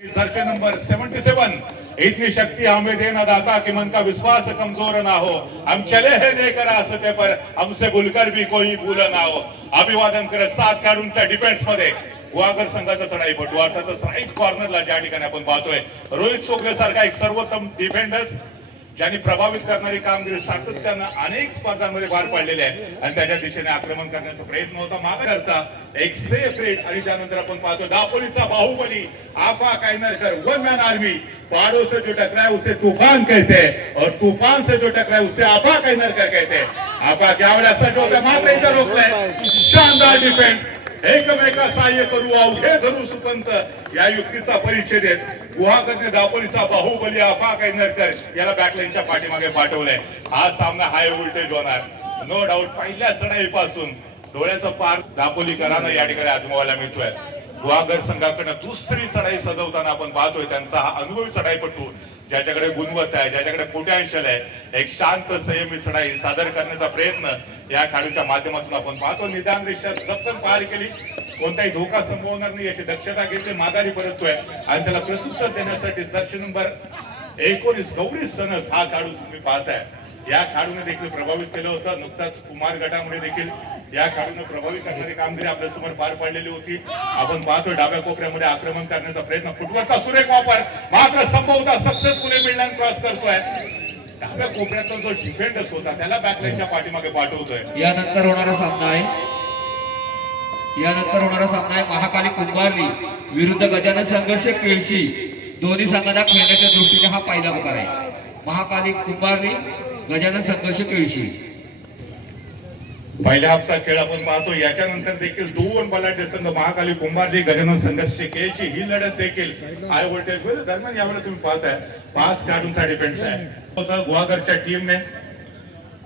दर्शन number 77। इतनी शक्ति हमें देना दाता कि मन का विश्वास कमजोर ना हो, हम चले हैं देकर आसते पर हमसे भूलकर भी कोई भूल ना हो। अभिवादन करत 7 खेळाडूंच्या डिफेन्स मध्ये गुहागर संघाचा चढाईपटू अर्थात स्ट्राईक कॉर्नरला ज्या ठिकाणी आपण पाहतोय रोहित चोगले सारखा एक सर्वोत्तम डिफेंडर्स ज्यांनी प्रभावित करणारी कामगिरी सातत्यानं अनेक स्पर्धांमध्ये पार पाडलेली आहे आणि त्याच्या दिशेने आक्रमण करण्याचा प्रयत्न होता मागाचा एक सेफ रेड। आणि त्यानंतर आपण पाहतो दापोलीचा बाहुबली आपा कायनरकर वन मॅन आर्मी, पहाड़ों से जो टकराए उसे तूफान कहते हैं और तूफान से जो टकराए उसे आपा कायनरकर कहते हैं। आपा त्यावेळेला सज्ज होता मात्र इथं रोखलाय शानदार डिफेन्स। एकमेका सहाय्य करू अवघे धरू सुपंत या युक्तीचा परिचय देत गुहागरने दापोलीचा बाहुबली आपा कायनरकर याला बॅकलाईनच्या पाठीमागे पाठवलंय। हा सामना हाय व्होल्टेज होणार नो डाऊट। पहिल्या चढाईपासून डोळ्याचं पार दापोलीकरांना या ठिकाणी आजमावायला मिळतोय। गुहागर संघाकडे दुसरी चढाई सजवताना आपण पाहतोय त्यांचा हा अनुभवी चढाईपटू ज्याच्याकडे गुणवत्ता आहे, ज्याच्याकडे पोटेन्शियल आहे, एक शांत संयमी चढाई सादर करण्याचा प्रयत्न या खेळाडूच्या माध्यमातून आपण पाहतो। निदान रेषा जप्तन पार केली, कोणताही धोका संभवणार नाही याची दक्षता घेतली, माघारी परततोय आणि त्याला प्रत्युत्तर देण्यासाठी जर्सी नंबर 19 गौरी सनस हा खेळाडू तुम्ही पाहताय। या खेळाडूने देखील प्रभावित केलं होतं, नुकताच कुमार गटामुळे देखील या खेळाडूने प्रभावित करणारी कामगिरी आपल्या समोर पार पाडलेली होती। आपण पाहतो डाव्या कोपऱ्यामध्ये आक्रमण करण्याचा प्रयत्न, फुटबॉलचा सुरेख वापर मात्र संभवता सक्सेसफुली मिडलाईन क्रॉस करतोय। डाव्या कोपऱ्यातला जो डिफेंडर्स होता त्याला बॅकलाईनच्या पाठीमागे पाठवतोय। यानंतर होणारा सामना आहे महाकाली कुंभारली विरुद्ध गजानन संघर्ष केळशी। दोन्ही संघांना खेळण्याच्या दृष्टीने हा पहिला प्रकार आहे। महाकाली कुंभारली गजानन संघर्ष केळशी पहिल्या हाफचा खेळ आपण पाहतो। याच्यानंतर देखील दोन बलाढ्य संघ महाकाली कुंभारली गजानन संघर्ष केळशी ही लढत देखील हाय व्होल्टेज मध्ये दरम्यान यावेळेला तुम्ही पाहताय 5 खेळाडूंचा डिफेन्स आहे। गुहागरच्या टीमने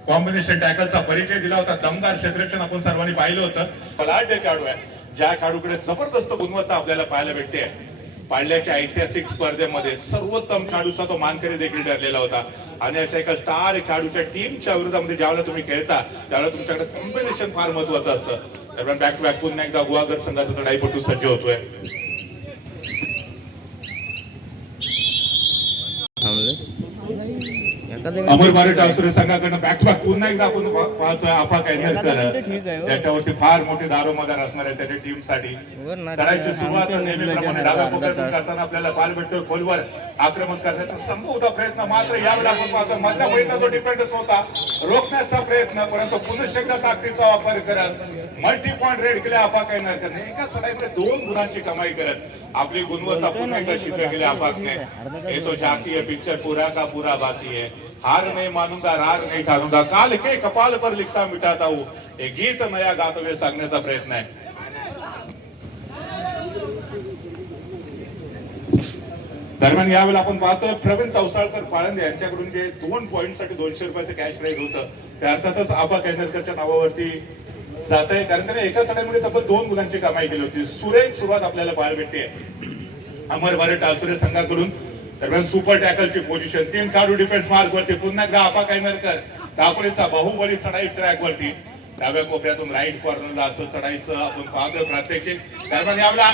कॉम्बिनेशन टॅकलचा परिचय दिला होता, दमदार क्षेत्ररक्षण आपण सर्वांनी पाहिलं होतं। बलाढ्य खेळाडू आहे ज्या खेळाडूकडे जबरदस्त गुणवत्ता आपल्याला पाहायला भेटते। पाडल्याच्या ऐतिहासिक स्पर्धेमध्ये सर्वोत्तम खेळाडूचा तो मानकरी देखील ठरलेला होता आणि अशा एका स्टार खेळाडूच्या टीमच्या विरोधामध्ये ज्यावेळेला तुम्ही खेळता त्यावेळेला तुमच्याकडे कॉम्बिनेशन फार महत्वाचं असतं। दरम्यान बॅक टू बॅक पुन्हा एकदा गुहागर संघाचा चढाईपटू सज्ज होतोय। अमर भारत टासुरे संघाकडनं बॅक टू बॅक पुन्हा एकदा आपण पाहतोय आपा कायनरकर त्याच्यावरती फार मोठी दारोमदार असणार आहे त्याच्या टीमसाठी। चढाईची सुरुवात नेहमीप्रमाणे डाव्या कोपऱ्यातून करताना आपल्याला पाहायला भेटतोय खोलवर आक्रमण करण्याचा संभवता प्रयत्न, मात्र यावेळेला आपण पाहतो मधल्या फळीचा जो डिफेंडर्स होता रोखण्याचा प्रयत्न, परंतु पुन्हा एकदा ताकदीचा वापर करत मल्टी पॉइंट रेड केले आपा कायनरकरने। एका चढाईमध्ये 2 गुणांची कमाई करत आपली गुणवत्ता पुन्हा एकदा सिद्ध केली आपासने। ये तो झांकी है पिक्चर पूरा का पूरा बाकी है, हार नहीं मानूंगा हार नहीं ठानूंगा, काल के कपाल पर लिखता मिटाता हूं, हे गीत नया गात हुए सांगण्याचा प्रयत्न आहे। दरम्यान यावेळेला आपण पाहतोय प्रवीण तवसाळकर पाळंदे यांच्याकडून जे 2 पॉइंटसाठी 200 रुपयाचं कॅश प्राइज होतं ते अर्थातच आपा कायनरकरच्या नावावरती जात आहे, कारण त्याने एका चढाईमध्ये तब्बल 2 गुणांची कमाई केली होती। सुरेख सुरुवात आपल्याला पाहायला भेटते अमर भारत टासुरे संघाकडून। दरम्यान सुपर टॅकलची पोझिशन 3 खेळाडू डिफेन्स मार्क वरती, पुन्हा एकदा आपा कायनरकर दापोलीचा बाहुबली चढाई ट्रॅक वरती डाव्या कोपऱ्यातून राईट कॉर्नरला असं चढायचं आपण पाहतोय प्रात्यक्षिक। दरम्यान यावेळेला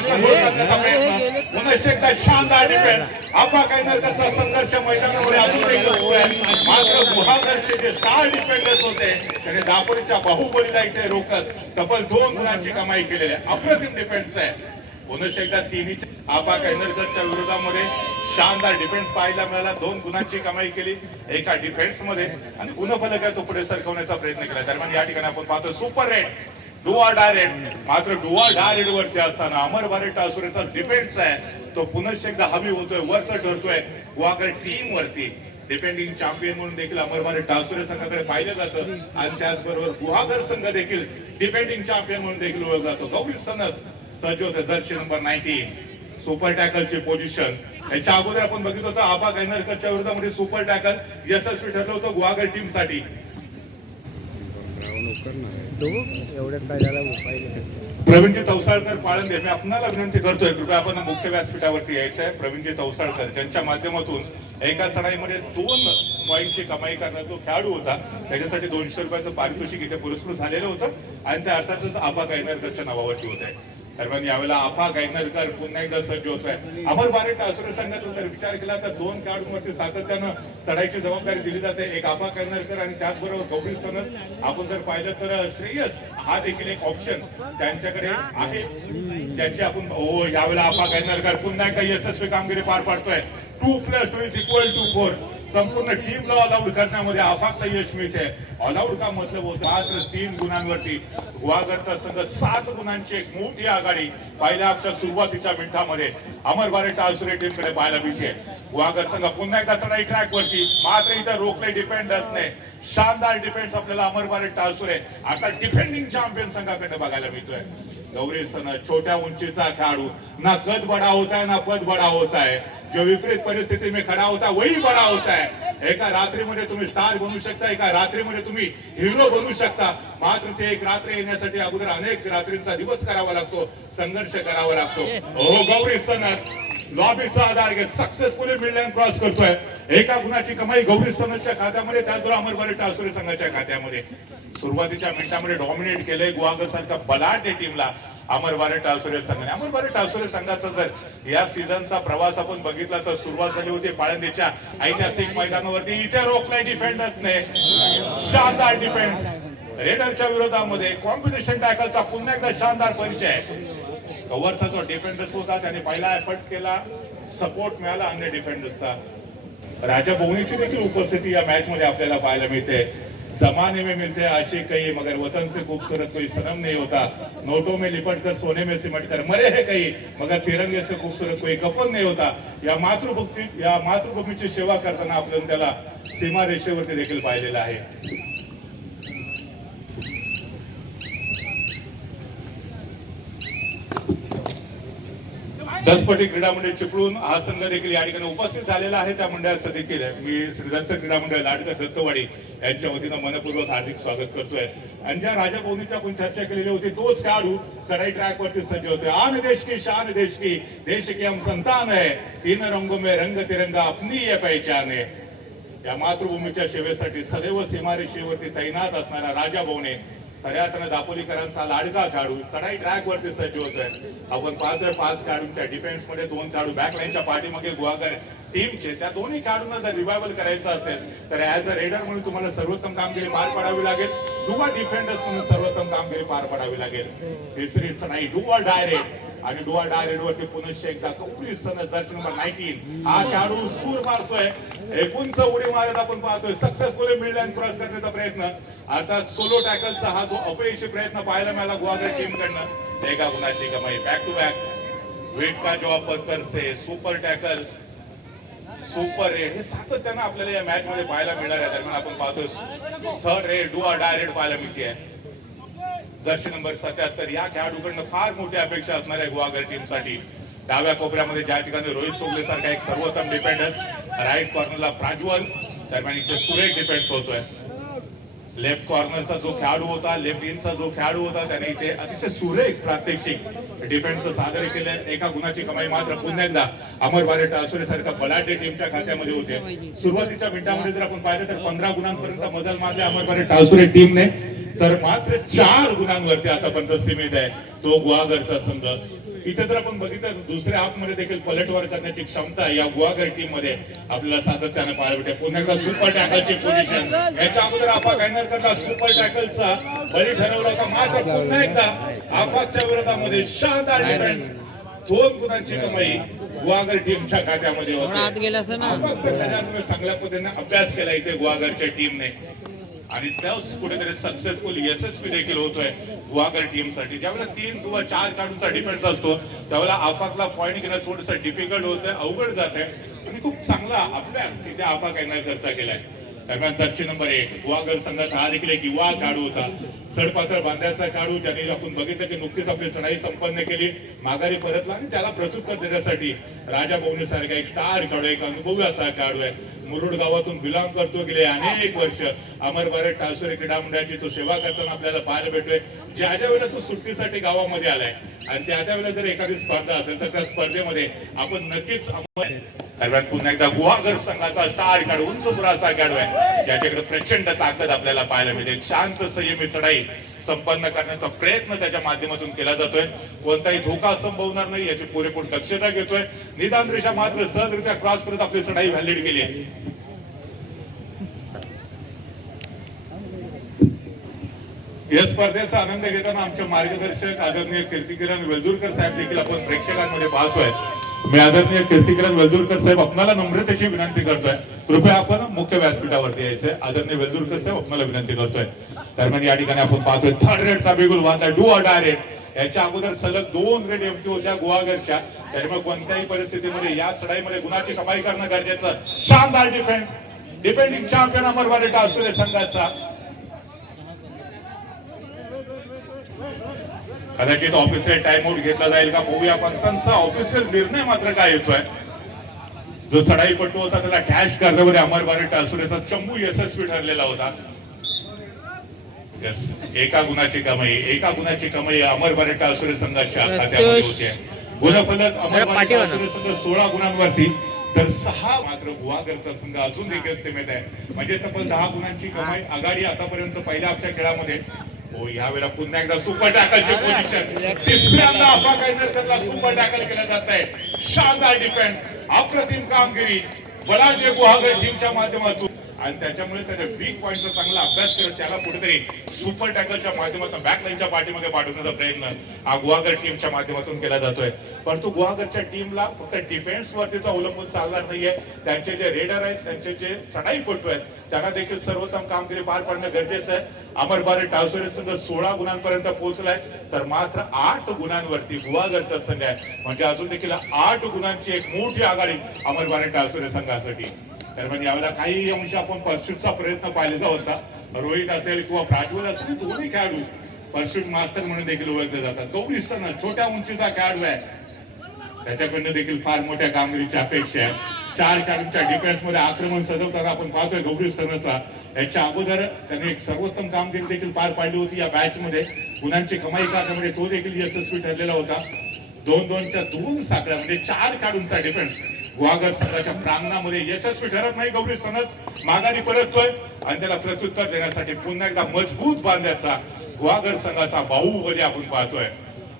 पुन्हा एकदा शानदार डिफेन्स आपा कायनरकरचा संघर्ष मैदानामध्ये अजूनही सुरू आहे, मात्र गुहागरचे जे स्टार डिफेंडर्स होते त्याने दापोलीच्या बाहुबलीला इथे रोखत तब्बल 2 गुणांची कमाई केलेली आहे। अप्रतिम डिफेन्स आहे। पुन्हा एकदा तिन्ही आपा कायनरकरच्या विरोधामध्ये शानदार डिफेन्स पाहायला मिळाला, 2 गुणांची कमाई केली एका डिफेन्स मध्ये आणि पुन्हा फलक आहे तो पुढे सरकवण्याचा प्रयत्न केला। दरम्यान या ठिकाणी आपण पाहतो सुपर रेड डुआ डायरेक्ट, मात्र डुआ डायरेक्ट वरती असताना अमर भारत टासुरेचा डिफेन्स आहे तो पुन्हा एकदा हवी होतोय, वरच ठरतोय गुहागर टीम वरती। डिफेंडिंग चॅम्पियन म्हणून देखील अमर भारत टासुरे संघाकडे पाहिलं जातं आणि त्याचबरोबर गुहागर संघ देखील डिफेंडिंग चॅम्पियन म्हणून देखील ओळखला जातो। गौरी सनस सज्ज होते जर्सी नंबर 19 सुपर टॅकलची पोझिशन। याच्या अगोदर आपण बघितलं होतं आपा कायनरकरच्या विरोधामध्ये सुपर टॅकल यशस्वी ठरलं होतं गुहागर टीम साठी। प्रवीणजी तवसाळकर पाळंदे मी आपणाला विनंती करतोय कृपया आपण मुख्य व्यासपीठावरती यायचं आहे। प्रवीणजी तवसाळकर ज्यांच्या माध्यमातून एका चढाईमध्ये 2 पॉइंटची कमाई करणारा जो खेळाडू होता त्याच्यासाठी 200 रुपयाचं पारितोषिक इथे पुरस्कृत झालेलं होतं आणि त्या अर्थातच आपा कायनरकरच्या नावावरती होत आहे। दरम्यान यावेळेला आपा गायनरकर पुन्हा एकदा सज्ज होत आहे. अमर भारत आसुरे संघाचा जर विचार केला तर दोन खेळाडूंवरती सातत्यानं चढायची जबाबदारी दिली जाते. एक आपा गायनरकर आणि त्याचबरोबर गौरी सनस. आपण जर पाहिलं तर श्रेयस हा देखील एक ऑप्शन त्यांच्याकडे आहे, ज्याची आपण यावेळेला आपा गायनरकर पुन्हा एकदा यशस्वी कामगिरी पार पाडतोय. 2+2=4 संपूर्ण टीमला ऑल आउट करण्यामध्ये आपातला यश मिळते. ऑल आउट का मतलब होतं मात्र 3 गुणांवरती गुहागरचा संघ 7 गुणांची एक मोठी आघाडी पहिल्या हाफच्या सुरुवातीच्या मिनिटांमध्ये अमर भारत आसुरे टीमकडे पाहायला मिळते. गुहागर संघ पुन्हा एकदा चढाई ट्रॅक वरती, मात्र इथं रोखले डिफेंड असणे. शानदार डिफेन्स आपल्याला अमर भारत आसुरे आता डिफेंडिंग चॅम्पियन संघाकडे बघायला मिळतोय. गौरी सन छोट्या उंचीचा खेळाडू, ना कद बडा होता है ना पद बडा होता है. जो विपरीत परिस्थिती में खड़ा होता है वही बडा होता है. एका रात्रीमध्ये तुम्ही स्टार बनू शकता, एका रात्रीमध्ये तुम्ही हिरो बनू शकता, मात्र ते एक रात्र येण्यासाठी अगोदर अनेक रात्रींचा दिवस करावा लागतो, संघर्ष करावा लागतो. हो गौरी सनस लॉबीचा आधार घेत सक्सेसफुली मिडलँड क्रॉस करतोय. एका गुणाची कमाई गौरी सनसच्या खात्यामध्ये, त्याचबरोबर अमर भारत आसुरे संघाच्या खात्यामध्ये. सुरुवातीच्या मिनिटांमध्ये डॉमिनेट केले गुहागर सारख्या बलाढ्य टीमला अमर भारत आसुरे संघाने. अमर भारत आसुरे संघाचा जर या सीझनचा प्रवास आपण बघितला तर सुरुवात झाली होती पाळंदीच्या ऐतिहासिक मैदानावरती. इथे रोखलाय डिफेंडर्सने, शानदार डिफेन्स. रेडरच्या विरोधामध्ये कॉम्पिटिशन टॅकलचा पुन्हा एकदा शानदार परिचय. कव्हरचा जो डिफेंडर्स होता त्याने पहिला एफर्ट केला, सपोर्ट मिळाला अन्य डिफेंडर्सचा. राजा बोवणीची देखील उपस्थिती या मॅच मध्ये आपल्याला पाहायला मिळते. जमाने में मिलते आशिक कई मगर वतन से खूबसूरत कोई सनम नहीं होता. नोटों में लिपट कर सोने में सिमट कर मरे है कई मगर तिरंगे से खूबसूरत कोई कफन नहीं होता. या मातृभूमीची सेवा करताना आपण त्याला सीमा रेषेवरती देखील पाहिलेलं आहे. दसपटी क्रीडा मंडळ चिपळूण हा संघ देखील या ठिकाणी उपस्थित झालेला आहे. त्या मंडळाचं देखील मी श्री दत्त क्रीडा मंडळ लाडकर दत्तवाडी यांच्या वतीनं मनपूर्वक हार्दिक स्वागत करतोय. आणि ज्या राजा बोवणीची आपण चर्चा केलेली होती तोच खेळाडू चढाई ट्रॅक वरती सज्ज होते. आन देश की शान देश की देश के हम संतान है, तीन रंगों में रंग तिरंगा अपनी ये पहचान है. या मातृभूमीच्या सेवेसाठी सदैव सीमारेषेवरती तैनात असणारा राजा बोवणे खऱ्या अर्थानं दापोलीकरांचा लाडका खेळाडू चढाई ट्रॅक वरती सज्ज होतोय. आपण पाहतोय 5 खेळाडूंच्या डिफेन्स मध्ये 2 खेळाडू बॅकलाईनच्या पाठीमागे गुहागर टीमचे. त्या दोन्ही खेळाडूंना जर रिवायवल करायचं असेल तर ऍज अ रेडर म्हणून तुम्हाला सर्वोत्तम कामगिरी पार पाडावी लागेल, डुआ डिफेंडर्स म्हणून सर्वोत्तम कामगिरी पार पाडावी लागेल. तिसरी चढाई डुआ डायरेक्ट, आणि डुआ डायरेक्ट वरती पुनश्च एकदा गौरी सनस जर्सी नंबर 19 हा खेळाडू सूर मारतोय. एकूणच उडी मारत आपण पाहतोय. सक्सेसफुली मिडलँड क्रॉस करण्याचा प्रयत्न, अर्थात सोलो टॅकलचा हा जो अपयशी प्रयत्न पाहायला मिळाला गुहागर टीम कडनं. एका गुणाची कमाई. बॅक टू बॅक वेट का जवाब पत्थर से सुपर टॅकल, सुपर रेड हे सातत्यानं आपल्याला या मॅच मध्ये पाहायला मिळणार आहे. दरम्यान आपण पाहतोय थर्ड रेड डुआ डायरेक्ट पाहायला मिळते. जर्सी नंबर 77 या खेळाडूकडनं फार मोठी अपेक्षा असणार आहे गुहागर टीमसाठी. डाव्या कोपऱ्यामध्ये ज्या ठिकाणी रोहित चोगले सारखा एक सर्वोत्तम डिफेंडर्स, राईट कॉर्नरला प्राज्वल, दरम्यान इथे सुरेख डिफेन्स होतोय. लेफ्ट कॉर्नरचा जो खेळाडू होता, लेफ्ट इनचा जो खेळाडू होता, त्याने इथे अतिशय सुरेख प्रात्यक्षिक डिफेन्सचं सादर केले. एका गुणाची कमाई मात्र पुन्हा एकदा अमर भारत आसुरे सारख्या बलाढ्य टीमच्या खात्यामध्ये होते. सुरुवातीच्या मिनिटांमध्ये जर आपण पाहिलं तर 15 गुणांपर्यंत मजल मारले अमर भारत आसुरे टीमने, तर मात्र 4 गुणांवरती आतापर्यंत सीमित आहे तो गुहागरचा संघ. इथे जर आपण बघितलं दुसऱ्या हाफ मध्ये देखील पलटवार करण्याची क्षमता या गुहागर टीम मध्ये आपल्याला सातत्याने पाहायला मिळते. पुन्हा एकदा सुपर टॅकलची पोझिशन, याच्या अगोदर आपा गायनरकरला सुपर टॅकलचा बळी ठरवला होता, मात्र पुन्हा एकदा आपाच्या विरोधामध्ये शानदार डिफेन्स. 2 गुणांची कमाई गुहागर टीमच्या खात्यामध्ये होते. चांगल्या पद्धतीने अभ्यास केला इथे गुहागरच्या टीमने, आणि त्याच कुठेतरी सक्सेसफुल यशस्वी देखील होतोय गुहागर टीमसाठी. ज्यावेळेला 3 किंवा 4 खेळाडूंचा डिफेन्स असतो त्यावेळेला आपाकला पॉईंट घेणं थोडंसं डिफिकल्ट होतंय, अवघड जात आहे. आणि खूप चांगला अभ्यास तिथे आपा गायनरकरचा केलाय. दरम्यान जर्सी नंबर 1 गुहागर संघाचा हा देखील एक युवा खेळाडू होता, सडपातळ बांध्याचा खेळाडू, ज्याने आपण बघितलं की नुकतीच आपली चढाई संपन्न केली, माघारी परतला, आणि त्याला प्रत्युत्तर देण्यासाठी राजा बोवणे सारखा एक स्टार खेळाडू, एक अनुभवी असा खेळाडू आहे. मुरुड गावातून बिलॉंग करतो, गेले अनेक वर्ष अमर भारत आसुरे क्रीडा मंडळाची तो सेवा करताना आपल्याला पाहायला भेटतोय. ज्या वेळेला तो सुट्टीसाठी गावामध्ये आलाय आणि त्या वेळेला जर एखादी स्पर्धा असेल तर त्या स्पर्धेमध्ये आपण नक्कीच. दरम्यान पुन्हा एकदा गुहागर संघाचा स्टार खेळाडू, उंच पुराचा खेळाडू आहे, ज्याच्याकडे प्रचंड ताकद आपल्याला पाहायला मिळते. शांत संयमी चढाई संपन्न करण्याचा प्रयत्न त्याच्या माध्यमातून केला जातोय. कोणताही धोका संभवणार नाही याची पुरेपूर दक्षता घेतोय. निदान रेषा मात्र सहजरित्या क्रॉस करत आपली चढाई व्हॅलिड केली आहे. या स्पर्धेचा आनंद घेताना आमचे मार्गदर्शक आदरणीय कीर्तिकिरण वेलदुरकर साहेब देखील आपण प्रेक्षकांमध्ये पाहतोय. मी आदरणीय कीर्तिकिरण वेलदुरकर साहेब आपल्याला नम्रतेची विनंती करतोय, कृपया आपण मुख्य व्यासपीठावरती यायचंय. आदरणीय वेलदुरकर साहेब आपल्याला विनंती करतोय. दरम्यान या ठिकाणी आपण पाहतोय थर्ड रेडचा बिगुल बांधलाय, डू ऑर डाय रेड. याच्या अगोदर सलग 2 रेड एमटी होत्या गुहागरच्या. त्यामुळे कोणत्याही परिस्थितीमध्ये या चढाईमध्ये गुणाची कमाई करणं गरजेचं. शानदार डिफेन्स डिफेंडिंग चॅम्पियन अमरवाडी टासुरे संघाचा. कदाचित ऑफिशियल टाइम आउट घेतला जाईल का बघूया. पंचांचा ऑफिशियल निर्णय मात्र काय येतोय. जो चढाईपट्टू होता त्याला कॅश करण्यामध्ये अमरवाडी टासुरेचा चंबू यशस्वी ठरलेला होता. एका गुणाची कमाई अमरवाडी टासुरे संघाच्या खात्यामध्ये होते. गुणफलक अमरवाडी टासुरे संघ 16 गुणांवरती तर 6 मात्र गुहागरचा संघ अजून देखील सीमित आहे. म्हणजे तब्बल 10 गुणांची कमाई आघाडी आतापर्यंत पहिल्या आपल्या खेळामध्ये. हो, यावेळेला पुन्हा एकदा सुपर टॅकलचे पोझिशन. तिसऱ्यांदा आपा कायनरकरला सुपर टॅकल केलं जात आहे. शानदार डिफेन्स, अप्रतिम कामगिरी बलाढ्य गुहागर टीमच्या माध्यमातून. आणि त्याच्यामुळे त्याच्या वीक पॉइंटचा चांगला अभ्यास करत त्याला कुठेतरी सुपर टॅकलच्या माध्यमातून बॅकलाईनच्या पाठीमध्ये पाठवण्याचा प्रयत्न हा गुहागर टीमच्या माध्यमातून केला जातोय. परंतु गुहागरच्या टीमला फक्त डिफेन्स वरतीचा अवलंबून चालणार नाहीये. त्यांचे जे रेडर आहेत, त्यांचे जे चढाईपटू आहेत, त्यांना देखील सर्वोत्तम कामगिरी पार पाडणं गरजेचं आहे. अमरवाडी टासुरे संघ 16 गुणांपर्यंत पोहोचलाय तर मात्र 8 गुणांवरती गुहागरचा संघ आहे. म्हणजे अजून देखील 8 गुणांची एक मोठी आघाडी अमरवाडी टासुरे संघासाठी. दरम्यान यावेळेला काही अंश आपण परस्यूटचा प्रयत्न पाहिलेला होता. रोहित असेल किंवा प्राज्वल असेल, दोन्ही खेळाडू परस्यूट मास्टर म्हणून देखील ओळखले जातात. गौरी सनस छोट्या उंचीचा खेळाडू आहे, त्याच्याकडनं देखील फार मोठ्या कामगिरीची अपेक्षा आहे. 4 खेळाडूंच्या डिफेन्स मध्ये आक्रमण सजवताना आपण पाहतोय गौरी सनसला. याच्या अगोदर त्याने एक सर्वोत्तम कामगिरी देखील पार पाडली होती या मॅच मध्ये. गुणांची कमाई करण्यामध्ये तो देखील यशस्वी ठरलेला होता. 2-2च्या 2 साखळ्या म्हणजे 4 खेळाडूंचा डिफेन्स गुहागर संघाच्या प्रांगणामध्ये यशस्वी ठरत नाही. गौरी सनस माघारी परततोय आणि त्याला प्रत्युत्तर देण्यासाठी पुन्हा एकदा मजबूत बांधण्याचा गुहागर संघाचा बाहुबली आपण पाहतोय.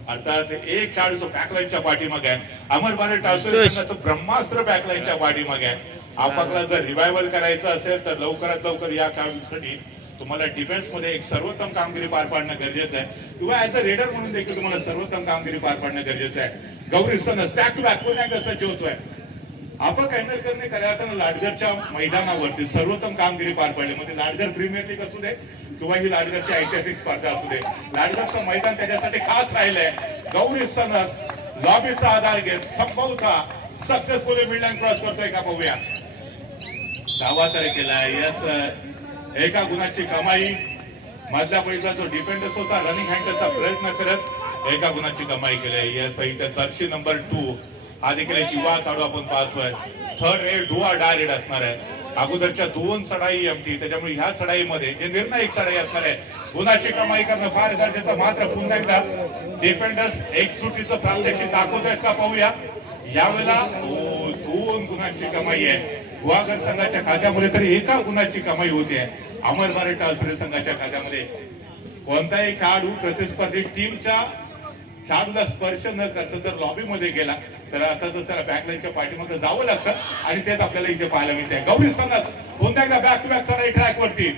अर्थात एक खेळाडू जो बॅकलाईनच्या पाठीमागे आहे, अमरवाडी टासुरे संघाचं ब्रह्मास्त्र बॅकलाईनच्या पाठीमागे आहे. आपल्याला जर रिवायवल करायचं असेल तर लवकरात लवकर या खेळाडूंसाठी तुम्हाला डिफेन्स मध्ये एक सर्वोत्तम कामगिरी पार पाडणं गरजेचं आहे. किंवा ऍज अ रेडर म्हणून देखील तुम्हाला सर्वोत्तम कामगिरी पार पाडणं गरजेचं आहे. Gauri sons back to back पुन्हा एकदा सज्ज होतोय. आपण कायनरकरने करताना लाडगरच्या मैदानावरती सर्वोत्तम कामगिरी पार पाडली. म्हणजे लाडगर प्रीमियर लीग असू दे किंवा ही लाडगरची ऐतिहासिक स्पर्धा असू दे, लाडगरचं मैदान त्याच्यासाठी खास राहिलंय. गौरी सनस लॉबीचा आधार घेत संभवता सक्सेसफुली मिडलाईन क्रॉस करतोय का पाहूया. 6वा तर केलाय. यस, एका गुणाची कमाई. मधल्या पहिला जो डिफेंडर्स होता रनिंग हँडलचा प्रयत्न करत 1 गुणाची कमाई केली. यस, इथे जर्सी नंबर 2 हा देखील एक युवा खेळाडू आपण पाहतोय. Third red do or die red असणार आहे. अगोदरच्या 2 चढाई एमटी, त्याच्यामुळे ह्या चढाईमध्ये जे निर्णायक चढाई असणार आहे गुणाची कमाई करणं फार गरजेचं. मात्र पुन्हा एकदा डिफेंडर्स एक सुटीचं प्रात्यक्षिक दाखवत आहेत का पाहूया. यावेळेला 2 गुणांची कमाई आहे गुहागर संघाच्या खात्यामध्ये, तरी 1 गुणाची कमाई होते अमरवाडी टासुरे संघाच्या खात्यामध्ये. कोणताही खेळाडू प्रतिस्पर्धी टीमच्या खेळाडूला स्पर्श न करता जर लॉबीमध्ये गेला तर अर्थातच त्याला बॅकलाईनच्या पाठीमध्ये जावं लागतं आणि तेच आपल्याला इथे पाहायला मिळते. गौरी सनस पुन्हा एकदा बॅक टू बॅक चढाई ट्रॅक वरती.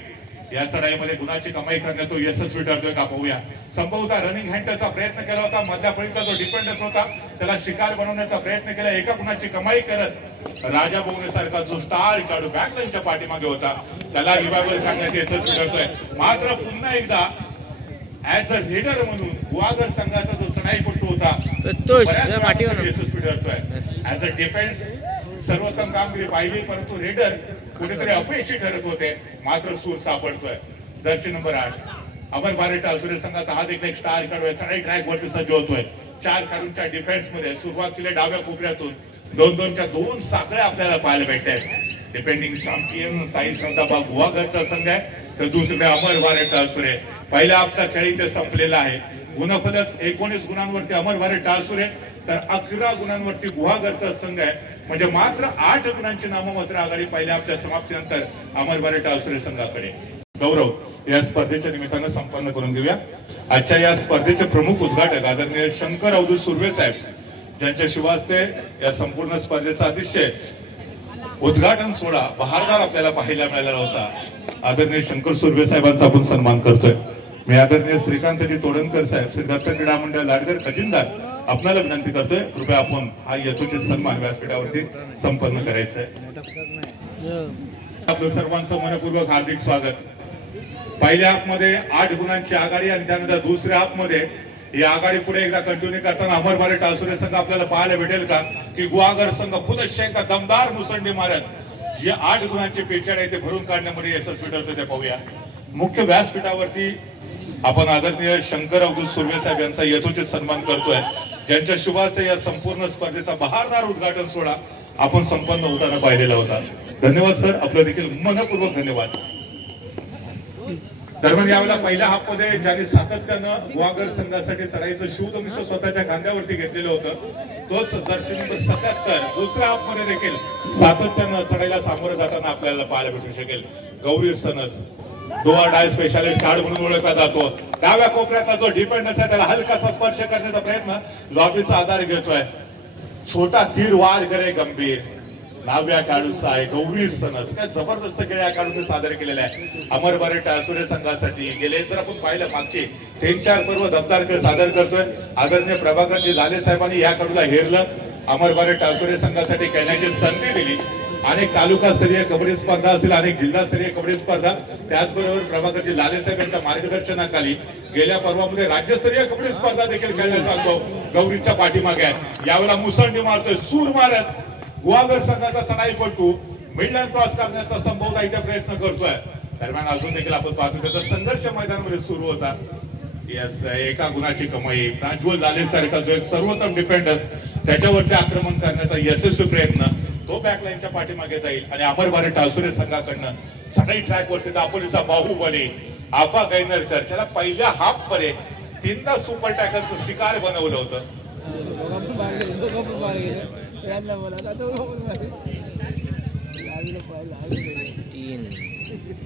या चढाईमध्ये गुणाची कमाई करण्यात तो यशस्वी ठरतोय का पाहूया. संभवतः रनिंग हँडलचा प्रयत्न केला होता. मधल्या फळीचा जो डिफेंडर्स होता त्याला शिकार बनवण्याचा प्रयत्न केला. 1 गुणाची कमाई करत राजा बोगणेसारखा जो स्टार खेळाडू बॅकलाईनच्या पाठीमागे होता त्याला रिवायवल करण्यात यशस्वी ठरतोय. मात्र पुन्हा एकदा ऍज अ रेडर म्हणून गुहागर संघाचा जो चढाईपटू होता यशस्वी ठरतोय. ऍज अ डिफेन्स सर्वोत्तम कामगिरी पाहिली, परंतु रेडर कुठेतरी अपयशी ठरत होते. मात्र सूर सापडतोय. जर्सी नंबर 8 अमरवाडी टासुरे संघाचा हा देखील एक स्टार खेळाडू चढाई ट्रॅक वरती सज्ज होतोय. 4 खेळाडूंच्या डिफेन्स मध्ये सुरुवात केली डाव्या कोपऱ्यातून. 2-2च्या 2 साखळ्या आपल्याला पाहायला भेटतात. डिपेंडिंग चॅम्पियन साई श्रद्धा गुहागरचा संघ आहे तर दुसरे अमरवाडी टासुरे. पहिल्या आपचा खेळ इथे संपलेला आहे. गुणफलक 19 गुणांवरती अमरवाडी टासुरे तर 11 गुणांवरती गुहागरचा संघ आहे. म्हणजे मात्र 8 गुणांची नाममात्र आघाडी पहिल्या आपच्या समाप्तीनंतर अमरवाडी टासुरे संघाकडे. गौरव या स्पर्धेच्या निमित्तानं संपन्न करून घेऊया. आजच्या या स्पर्धेचे प्रमुख उद्घाटक आदरणीय शंकर अवधूत सुर्वे साहेब, ज्यांच्या शिवास्ते या संपूर्ण स्पर्धेचा अतिशय उद्घाटन सोहळा बहारदार आपल्याला पाहायला मिळालेला होता. आदरणीय शंकर सुर्वे साहेबांचा आपण सन्मान करतोय. मी आदरणीय श्रीकांतजी तोडणकर साहेब, श्री दत्त क्रीडा मंडळ लाडगर खजिनदार, आपल्याला विनंती करतोय कृपया आपण हा यथोचित सन्मान व्यासपीठावरती संपन्न करायचा आहे. आपलं सर्वांचं मनपूर्वक हार्दिक स्वागत. पहिल्या हाफमध्ये 8 गुणांची आघाडी आणि त्यानंतर दुसऱ्या हाफमध्ये ही आघाडी पुढे एकदा कंटिन्यू करताना अमरबारे टासुरे संघ आपल्याला पाहायला भेटेल का की गुहागर संघ पुनश्च एका दमदार मुसंडी मारत जी 8 गुणांची पेचाड आहे ते भरून काढण्यामध्ये यशस्वी ठरतो ते पाहूया. मुख्य व्यासपीठावरती आपण आदरणीय शंकर अवधूत सुर्वे साहेब यांचा यथोचित सन्मान करतोय, ज्यांच्या शुभास्ते या संपूर्ण स्पर्धेचा बहारदार उद्घाटन सोहळा आपण संपन्न होताना पाहिलेला होता. धन्यवाद सर, आपलं देखील मनपूर्वक धन्यवाद. दरम्यान यावेळेला पहिल्या हाफमध्ये ज्यांनी सातत्यानं गुहागर संघासाठी चढाईचं शिवधनुष्य स्वतःच्या खांद्यावरती घेतलेलं होतं तोच जर्सी नंबर 77 दुसऱ्या हाफमध्ये देखील सातत्यानं चढाईला सामोरं जाताना आपल्याला पाहायला भेटू शकेल. गौरी सनस डोआ डाय स्पेशालिस्ट कार्ड म्हणून ओळखला जातो. डाव्या कोपऱ्याचा जो डिपेंडन्स आहे त्याला हलकासा स्पर्श करण्याचा प्रयत्न लॉबीचा आधार घेतोय. छोटा तीर वार करे गंभीर नाव्या खेळाडूचा आहे गौरी सनस. काय जबरदस्त खेळ या खेळाडूने सादर केलेला आहे अमरबारे टासुरे संघासाठी. गेले जर आपण पाहिलं मागचे 3-4 पर्व दमदार खेळ सादर करतोय. आदरणीय प्रभाकरजी लाले साहेबांनी या खेळाडूला हेरलं, अमरबारे टासुरे संघासाठी खेळण्याची संधी दिली. अनेक तालुकास्तरीय कबड्डी स्पर्धा असतील, अनेक जिल्हास्तरीय कबड्डी स्पर्धा, त्याचबरोबर प्रभाकरजी लाले साहेब यांच्या मार्गदर्शनाखाली गेल्या पर्वामध्ये राज्यस्तरीय कबड्डी स्पर्धा देखील खेळण्याचा अनुभव गौरीच्या पाठीमागे आहे. यावेळेला मुसंडी मारतोय सूर मारत गुहागर संघाचा चढाईपटू मिडलाईन क्रॉस करण्याचा संभवता इथे प्रयत्न करतोय. दरम्यान अजून देखील आपण पाहतो त्याचा संघर्ष मैदानामध्ये सुरू होता. यस, एका गुणाची कमाई प्राज्वल लाले सारखा जो एक सर्वोत्तम डिफेंडर त्याच्यावरती आक्रमण करण्याचा यशस्वी प्रयत्न तो बॅकलाईनच्या पाठीमागे जाईल आणि अमरबारे टासुरे संघाकडनं चढाई ट्रॅक वरती दापोलीचा बाहुबली आपा गैनरकर त्याला पहिल्या हाफ मध्ये 3दा सुपर टॅकलचं शिकार बनवलं होतं.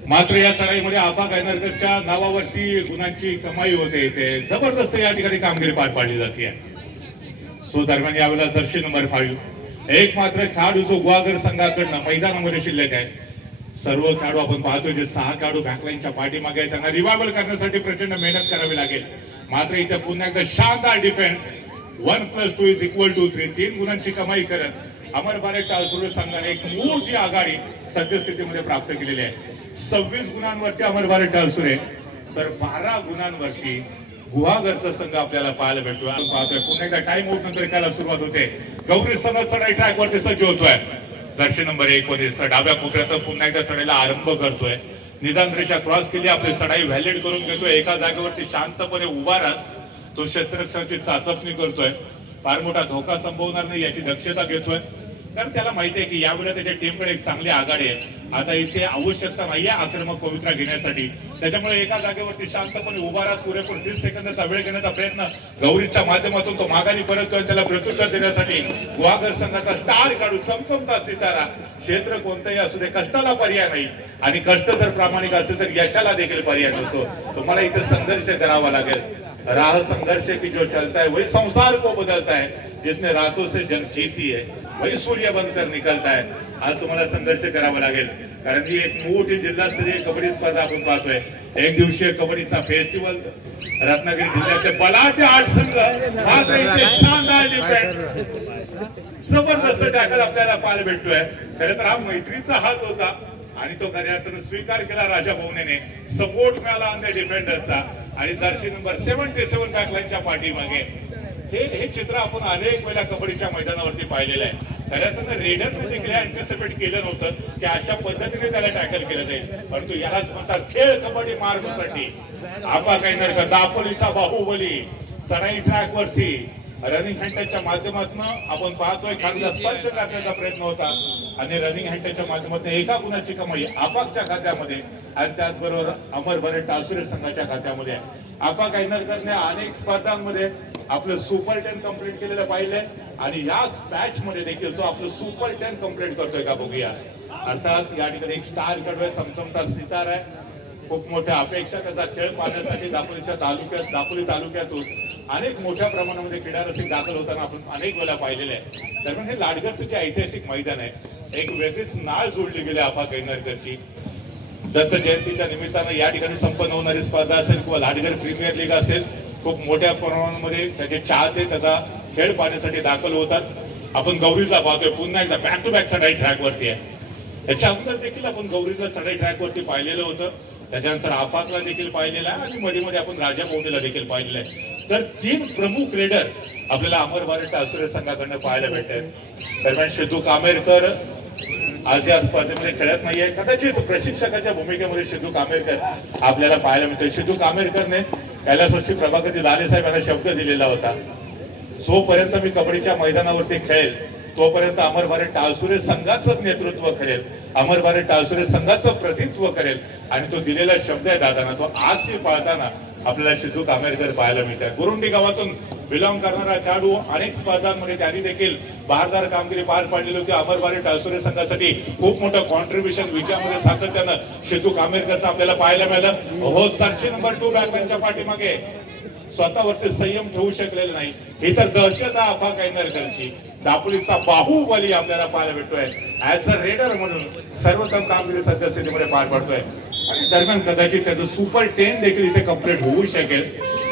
मात्र या चढाईमध्ये आपा गैनरकरच्या नावावरती गुणांची कमाई होते. ते जबरदस्त या ठिकाणी कामगिरी पार पाडली जाते. सो दरम्यान यावेळेला जर्सी नंबर 5 एक मात्र खेळाडू जो गुहागर संघाकडनं मैदानामध्ये शिल्लक आहे. सर्व खेळाडू आपण पाहतोय जे 6 खेळाडू बॅकलाईनच्या पाठीमागे आहेत त्यांना रिवायवल करण्यासाठी प्रचंड मेहनत करावी लागेल. मात्र इथे पुन्हा एकदा शानदार डिफेन्स 1+2=3 3 गुणांची कमाई करत अमरबारे टासुरे संघाने एक मोठी आघाडी सद्यस्थितीमध्ये प्राप्त केलेली आहे. 26 गुणांवरती अमरबारे टासुरे तर 12 गुणांवरती गुहागरचा संघ आपल्याला पाहायला भेटतो. आपण पाहतोय पुन्हा एकदा टाइम आउट नंतर एकाला सुरुवात होते. गौरी सनस चढाई ट्रॅक वरती सज्ज होतोय. दर्शी नंबर 19 डाव्या कोपऱ्यात पुन्हा एकदा चढाईला आरंभ करतोय. निदान रेषा क्रॉस केली, आपली चढाई व्हॅलिड करून घेतोय. एका जागेवरती शांतपणे उभा राहत तो क्षेत्ररक्षणाची चाचपणी करतोय. फार मोठा धोका संभवणार नाही याची दक्षता घेतोय, कारण त्याला माहिती आहे की यावेळेला त्याच्या टीमकडे एक चांगली आघाडी आहे. आता इथे आवश्यकता नाहीये आक्रमक पवित्रा घेण्यासाठी, त्याच्यामुळे एका जागेवरती शांतपणे उभा राहत पुरेपूर 30 सेकंदाचा वेळ घेण्याचा प्रयत्न गौरीच्या माध्यमातून तो माघारी परततोय. त्याला प्रत्युत्तर देण्यासाठी गुहागर संघाचा स्टार काढू चमचमता सितारा. क्षेत्र कोणतंही असू दे, कष्टाला पर्याय नाही आणि कष्ट जर प्रामाणिक असेल तर यशाला देखील पर्याय नसतो. तुम्हाला इथे संघर्ष करावा लागेल. राह संघर्ष की जो चलता है वही संसार को बदलता है, जिसने रातों से जंग जीती है वही सूर्य बनकर निकलता है. आज तुम्हाला संघर्ष करावा लागेल, कारण की एक मोठी जिल्हास्तरीय कबड्डी स्पर्धा आपण पाहतोय. एक दिवसीय कबड्डीचा फेस्टिवल रत्नागिरी जिल्ह्याचे बलाढ्य 8 संघ मात्र इथे शानदार डिफेन्स जबरदस्त टॅकल आपल्याला पाहायला भेटतोय. खरं तर हा मैत्रीचा हात होता आणि तो खऱ्या अर्थानं स्वीकार केला राजा भवनेने. सपोर्ट मिळाला अंडर डिफेंडरचा आणि जर्सी नंबर 77 बॅकलाईनच्या पाठीमागे. हे चित्र आपण अनेक वेळा कबड्डीच्या मैदानावरती पाहिलेलं आहे. खऱ्या अर्थानं रेडरने देखील अँटिसिपेट केलं नव्हतं की अशा पद्धतीने त्याला टॅकल केलं जाईल, परंतु यालाच म्हणतात खेळ कबड्डी मार्गसाठी. आपा गैनरकर दापोलीचा बाहुबली चढाई ट्रॅक वरती रनिंग हँडच्या माध्यमातून आपण पाहतोय खालीला स्पर्श करण्याचा प्रयत्न होता आणि रनिंग हँडच्या माध्यमातून एका गुणाची कमाई आपाकच्या खात्यामध्ये आणि त्याचबरोबर अमरबारे टासुरे संघाच्या खात्यामध्ये. आपा गैनरकरने अनेक स्पर्धांमध्ये आपलं सुपर 10 कंप्लीट केलेलं पाहिलंय आणि या मॅच मध्ये देखील तो आपलं सुपर 10 कंप्लीट करतोय का बघूया. अर्थात या ठिकाणी एक स्टार कडवे चमचमता सितार आहे. खूप मोठ्या अपेक्षा त्याचा खेळ पाहण्यासाठी दापोली तालुक्यातून अनेक मोठ्या प्रमाणामध्ये क्रीडा रसिक दाखल होताना आपण अनेक वेळा पाहिलेले आहे. दरम्यान हे लाडगरचं जे ऐतिहासिक मैदान आहे एक वेगळीच नाळ जोडली गेली आफा कैनरकरची. दत्त जयंतीच्या निमित्तानं या ठिकाणी संपन्न होणारी स्पर्धा असेल किंवा लाडगर प्रीमियर लीग असेल, खूप मोठ्या प्रमाणामध्ये त्याचे चाहते त्याचा खेळ पाहण्यासाठी दाखल होतात. आपण गौरीला पाहतोय पुन्हा एकदा बॅक टू बॅक चढाई ट्रॅक वरती आहे. त्याच्या अगोदर देखील आपण गौरीला चढाई ट्रॅक वरती पाहिलेलं होतं, त्याच्यानंतर आफातला देखील पाहिलेला आहे आणि मध्ये मध्ये आपण राजा मोठीला देखील पाहिलेलं आहे. तर 3 प्रमुख रेडर आपल्याला अमर भारत टासुरे संघाकडनं पाहायला भेटतात. दरम्यान सिद्धू कामेरकर आज या स्पर्धेमध्ये खेळत नाहीये. कदाचित प्रशिक्षकाच्या भूमिकेमध्ये सिद्धू कामेरकर आपल्याला पाहायला मिळतोय. सिद्धू कामेरकरने कैलासवासी प्रभाकरजी लाले साहेब यांना शब्द दिलेला होता, जोपर्यंत मी कबड्डीच्या मैदानावरती खेळेल तोपर्यंत अमर भारत टाळसुरे संघाचं नेतृत्व करेल, अमर भारत टाळसुरे संघाचं प्रतिनिधित्व करेल. आणि तो दिलेला शब्द आहे दादांना, तो आजही पाळताना आपल्याला सिद्धू कामेरकर पाहायला मिळतात. गुरुंडी गावातून बिलॉंग करणारा खेळाडू अनेक स्पर्धांमध्ये त्यांनी देखील बहारदार कामगिरी पार पाडलेली होती. अमर भारत टाळसुरे संघासाठी खूप मोठं कॉन्ट्रीब्युशन विजयामध्ये सातत्यानं सिद्धू कामेरकरचं आपल्याला पाहायला मिळालं. हो, 400 नंबर 2 बॅटमॅनच्या पाठीमागे स्वतःवरती संयम ठेवू शकलेला नाही. ही तर दहशत आहे आफा कैनरकरची. दापोलीचा बाहुबली आपल्याला पाहायला भेटतोय. ऍज अ रेडर म्हणून सर्वोत्तम कामगिरी सध्या स्थितीमध्ये पार पडतोय आणि दरम्यान कदाचित त्याचं सुपर 10 देखील इथे कम्प्लीट होऊ शकेल.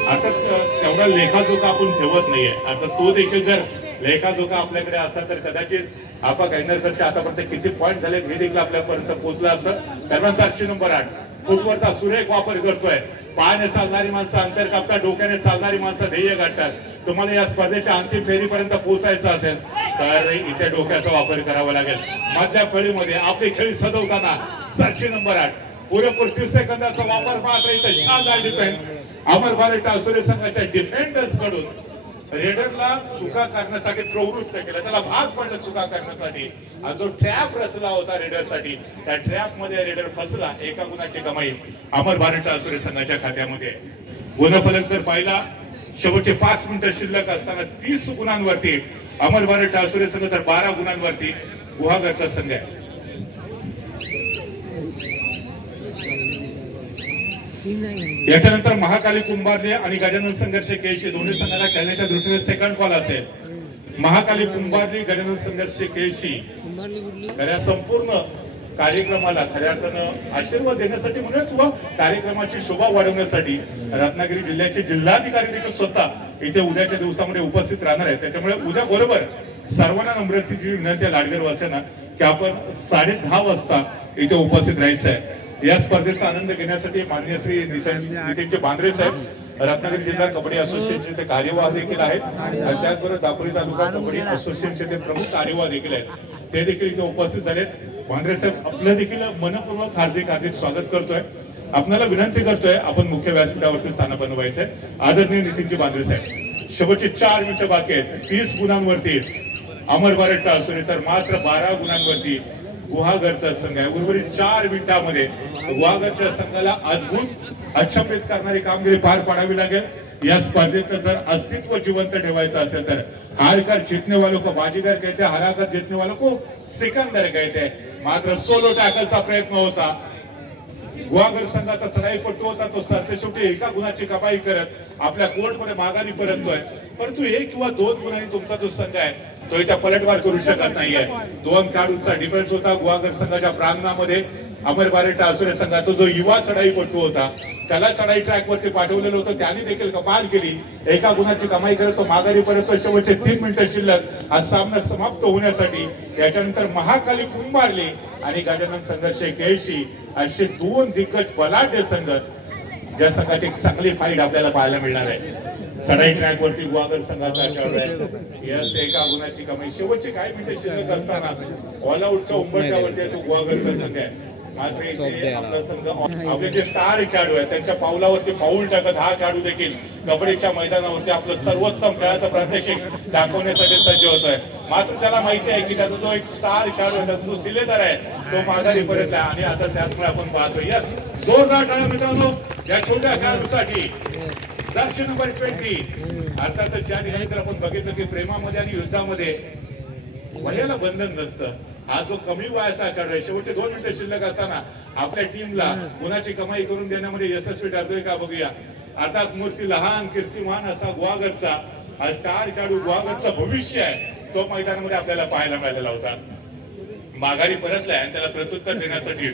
आता तेवढा लेखाजोखा आपण ठेवत नाहीये. आता तो देखील जर लेखाजोखा आपल्याकडे असता तर कदाचित आफा कैनरकरच्या आतापर्यंत किती पॉईंट झाले हे देखील आपल्यापर्यंत पोहोचलं असतं. दरम्यान 400 नंबर 8 फुटवरचा सुरेख वापर करतोय. पायाने चालणारी माणसं अंतर कापतात, डोक्याने चालणारी माणसं ध्येय गाठतात. तुम्हाला या स्पर्धेच्या अंतिम फेरीपर्यंत पोहोचायचं असेल तर इथे डोक्याचा वापर करावा लागेल. मधल्या फळीमध्ये आपली खेळी सजवताना 400 नंबर 8 पुरेपूर 30 सेकंदाचा वापर पाहता इथे शानदार डिफेन्स अमर भारत टाळसुरे संघाच्या डिफेंडर्स कडून रेडरला चुका करण्यासाठी प्रवृत्त केलं, त्याला भाग पडलं चुका करण्यासाठी. आणि जो ट्रॅप रचला होता रेडरसाठी त्या ट्रॅप मध्ये रेडर फसला. 1 गुणाची कमाई अमर भारत टाळसुरे संघाच्या खात्यामध्ये. गुणफलक जर पाहिला शेवटचे 5 मिनिटं शिल्लक असताना 30 गुणांवरती अमर भारत टाळसुरे संघ तर 12 गुणांवरती गुहागरचा संघ आहे. याच्यानंतर महाकाली कुंभारले आणि गजानन संघर्ष केळशी दोन्ही संघाला खेळण्याच्या दृष्टीने सेकंड कॉल असेल. महाकाली कुंभारली गजानन संघर्ष केळशी या संपूर्ण कार्यक्रमाला खऱ्या अर्थानं आशीर्वाद देण्यासाठी म्हणूया किंवा कार्यक्रमाची शोभा वाढवण्यासाठी रत्नागिरी जिल्ह्याचे जिल्हाधिकारी देखील स्वतः इथे उद्याच्या दिवसामध्ये उपस्थित राहणार आहेत. त्याच्यामुळे उद्या बरोबर सर्वांना नम्रतेची विनंती लाडगर वासियांना की आपण 10:30 वाजता इथे उपस्थित राहायचं आहे. या स्पर्धेचा आनंद घेण्यासाठी माननीय श्री नितीनजी बांद्रे साहेब रत्नागिरी जिल्हा कबड्डी असोसिएशनचे ते कार्यवाह देखील आहेत आणि त्याचबरोबर दापोली तालुका कबड्डी असोसिएशनचे ते प्रमुख कार्यवाह देखील आहेत, ते देखील इथे उपस्थित झालेत. बांद्रे साहेब आपलं देखील मनपूर्वक हार्दिक स्वागत करतोय. आपल्याला विनंती करतोय आपण मुख्य व्यासपीठावरती स्थान बनवायचंय. आदरणीय नितीनजी बांद्रे साहेब, शेवटचे 4 मिनिटं बाकी आहेत. 30 गुणांवरती अमर भारत टाळसुरे तर मात्र 12 गुणांवरती गुहागरचा संघ आहे. उर्वरित 4 मिनिटांमध्ये गुहागरच्या संघाला अद्भुत अचंबित करणारी कामगिरी पार पाडावी लागेल. या स्पर्धेचं जर अस्तित्व जिवंत ठेवायचं असेल तर हारकर जीतने वालों को बाजीगर कहते हैं, हराकर जीतने वालों को सिकंदर कहते हैं. मात्र सोलो टॅकलचा प्रयत्न होता. गुहागर संघाचा चढाईपट्टू होता, तो सरतेशेवटी 1 गुणाची कमाई करत आपल्या कोर्टमध्ये माघारी परततोय. परंतु 1 किंवा 2 गुणांनी तुमचा जो संघ आहे तो इथे पलटवार करू शकत नाहीये. 2 खेळाडूंचा डिफेन्स होता गुहागर संघाच्या प्रांगणामध्ये. अमर भारत टाळसुरे संघाचा जो युवा चढाईपट्टू होता त्याला चढाई ट्रॅक वरती पाठवलेलं होतं, त्याने देखील कमाल केली. 1 गुणाची कमाई करत तो माघारी परततो. शेवटचे 3 मिनिटं शिल्लक हा सामना समाप्त होण्यासाठी. याच्यानंतर महाकाली कुंभारली आणि गजानन संघर्ष केळशी असे 2 दिग्गज बलाढ्य संघ ज्या संघाची चांगली फाईट आपल्याला पाहायला मिळणार आहे. चढाई ट्रॅक वरती गुहागर संघाचा खेळ आहे. यस 1 गुणाची कमाई. शेवटचे काही मिनिटं शिल्लक असताना ऑल आउटच्या उंबरठ्यावरती तो गुहागरचा संघ आहे. मात्र इथे आपला संघ आपले जे स्टार खेळाडू आहेत त्यांच्या पावलावरती पाऊल टाकत हा खेळाडू देखील कबड्डीच्या मैदानावरती आपलं सर्वोत्तम खेळाचं प्रात्यक्षिक दाखवण्यासाठी सज्ज होतोय. मात्र त्याला माहिती आहे की त्याचा जो एक स्टार खेळाडू आहे, त्याचा जो सिलेदार आहे तो माघारी परत आहे आणि आता त्याचमुळे आपण पाहतो. यस जोरदार टाळ्या मित्रांनो या छोट्या खेळाडूसाठी. 400 नंबर 20. अर्थातच ज्या ठिकाणी तर आपण बघितलं की प्रेमामध्ये आणि युद्धामध्ये वयाला बंधन नसतं. हा जो कमी वयाचा खेळाडू आहे, शेवटचे 2 मिनिटं शिल्लक असताना आपल्या टीमला गुणाची कमाई करून देण्यामध्ये यशस्वी ठरतोय का बघूया. अर्थात मूर्ती लहान कीर्तिमान असा गुहागरचा हा स्टार खेळाडू, गुहागरचं भविष्य आहे, तो मैदानामध्ये आपल्याला पाहायला मिळालेला होता. माघारी परतलाय आणि त्याला प्रत्युत्तर देण्यासाठी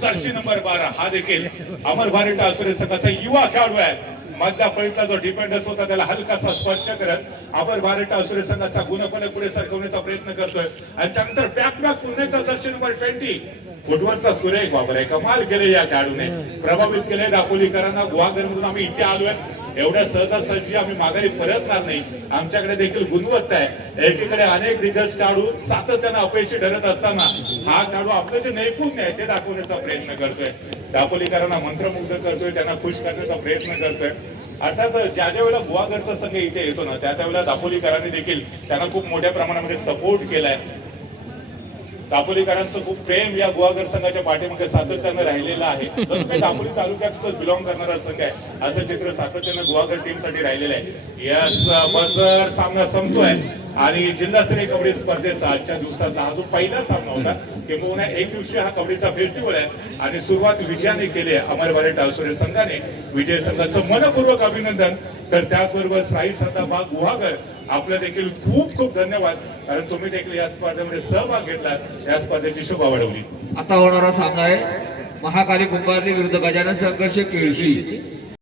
जर्सी नंबर 12 हा देखील अमर भारत आसुरे संघाचा युवा खेळाडू आहे. मधल्या फळीतला जो डिपेंडन्स होता त्याला हलकासा स्पर्श करत अमर भारत आसुरे संघाचा गुणफलक पुढे सरकवण्याचा प्रयत्न करतोय आणि त्यानंतर बॅक पुन्हा एकदा जर्सी नंबर 20 फुटवरचा सुरेख वापर आहे. कमाल केले या खेळाडूने, प्रभावित केले दापोलीकरांना. गुहागरमधून आम्ही इथे आलोय, एवढ्या सहजासहजी आम्ही माघारी परतणार नाही. आमच्याकडे देखील गुणवत्ता आहे. एकीकडे अनेक दिग्गज खेळाडू सातत्यानं अपयशी ठरत असताना हा खेळाडू आपलं जे नैपुण्य आहे ते दाखवण्याचा प्रयत्न करतोय. दापोलीकरांना मंत्रमुग्ध करतोय, त्यांना खुश करण्याचा प्रयत्न करतोय. अर्थात ज्या ज्या वेळेला गुहागरचा संघ इथे येतो ना, त्या त्यावेळेला दापोलीकरांनी देखील त्यांना खूप मोठ्या प्रमाणामध्ये सपोर्ट केलाय. दापोलीकरांचं खूप प्रेम या गुहागर संघाच्या पाठीमागे सातत्यानं राहिलेलं आहे. जर दापोली तालुक्यात बिलॉंग करणारा संघ आहे असं चित्र सातत्यानं गुहागर टीम साठी राहिलेलं आहे. यस बजर सामना संपतोय आणि जिल्हास्तरीय कबड्डी स्पर्धेचा आजच्या दिवसातला हा जो पहिला सामना होता, किंबहुना एक दिवशी हा कबड्डीचा फेस्टिवल आहे आणि सुरुवात विजयाने केली आहे अमर भारत आसुरे संघाने. विजय संघाचं मनपूर्वक अभिनंदन. तर त्याचबरोबर साई सदाभाग गुहागर आपलं देखील खूप खूप धन्यवाद, कारण तुम्ही देखील या स्पर्धेमध्ये सहभाग घेतलात, या स्पर्धेची शोभा वाढवली. आता होणारा सामना आहे महाकाली कुंभारली विरुद्ध गजानन संघर्ष केळशी.